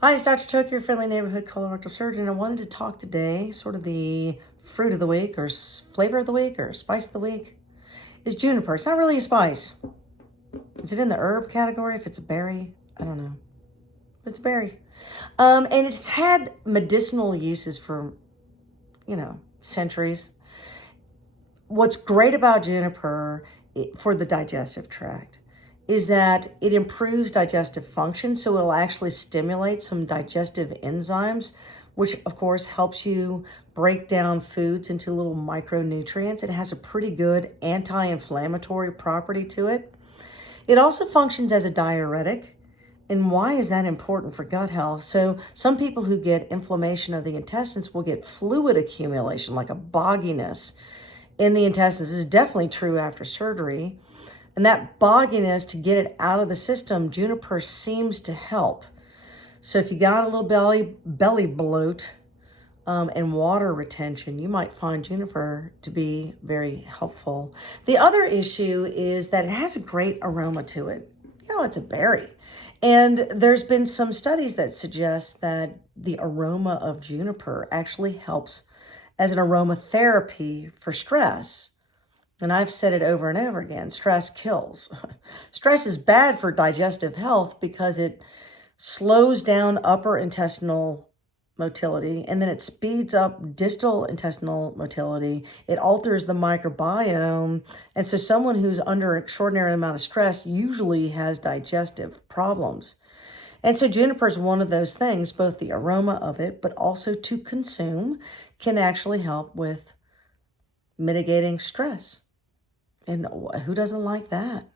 Hi, it's Dr. Toki, your friendly neighborhood colorectal surgeon. I wanted to talk today, sort of the fruit of the week or flavor of the week or spice of the week is juniper. It's not really a spice. Is it in the herb category if it's a berry? I don't know. But it's a berry. And it's had medicinal uses for, centuries. What's great about juniper for the digestive tract is that it improves digestive function. So it'll actually stimulate some digestive enzymes, which of course helps you break down foods into little micronutrients. It has a pretty good anti-inflammatory property to it. It also functions as a diuretic. And why is that important for gut health? So some people who get inflammation of the intestines will get fluid accumulation, like a bogginess in the intestines. This is definitely true after surgery. And that bogginess, to get it out of the system, juniper seems to help. So if you got a little belly bloat and water retention, you might find juniper to be very helpful. The other issue is that it has a great aroma to it. It's a berry. And there's been some studies that suggest that the aroma of juniper actually helps as an aromatherapy for stress. And I've said it over and over again, stress kills. Stress is bad for digestive health because it slows down upper intestinal motility, and then it speeds up distal intestinal motility. It alters the microbiome. And so someone who's under an extraordinary amount of stress usually has digestive problems. And so juniper is one of those things, both the aroma of it, but also to consume, can actually help with mitigating stress. And who doesn't like that?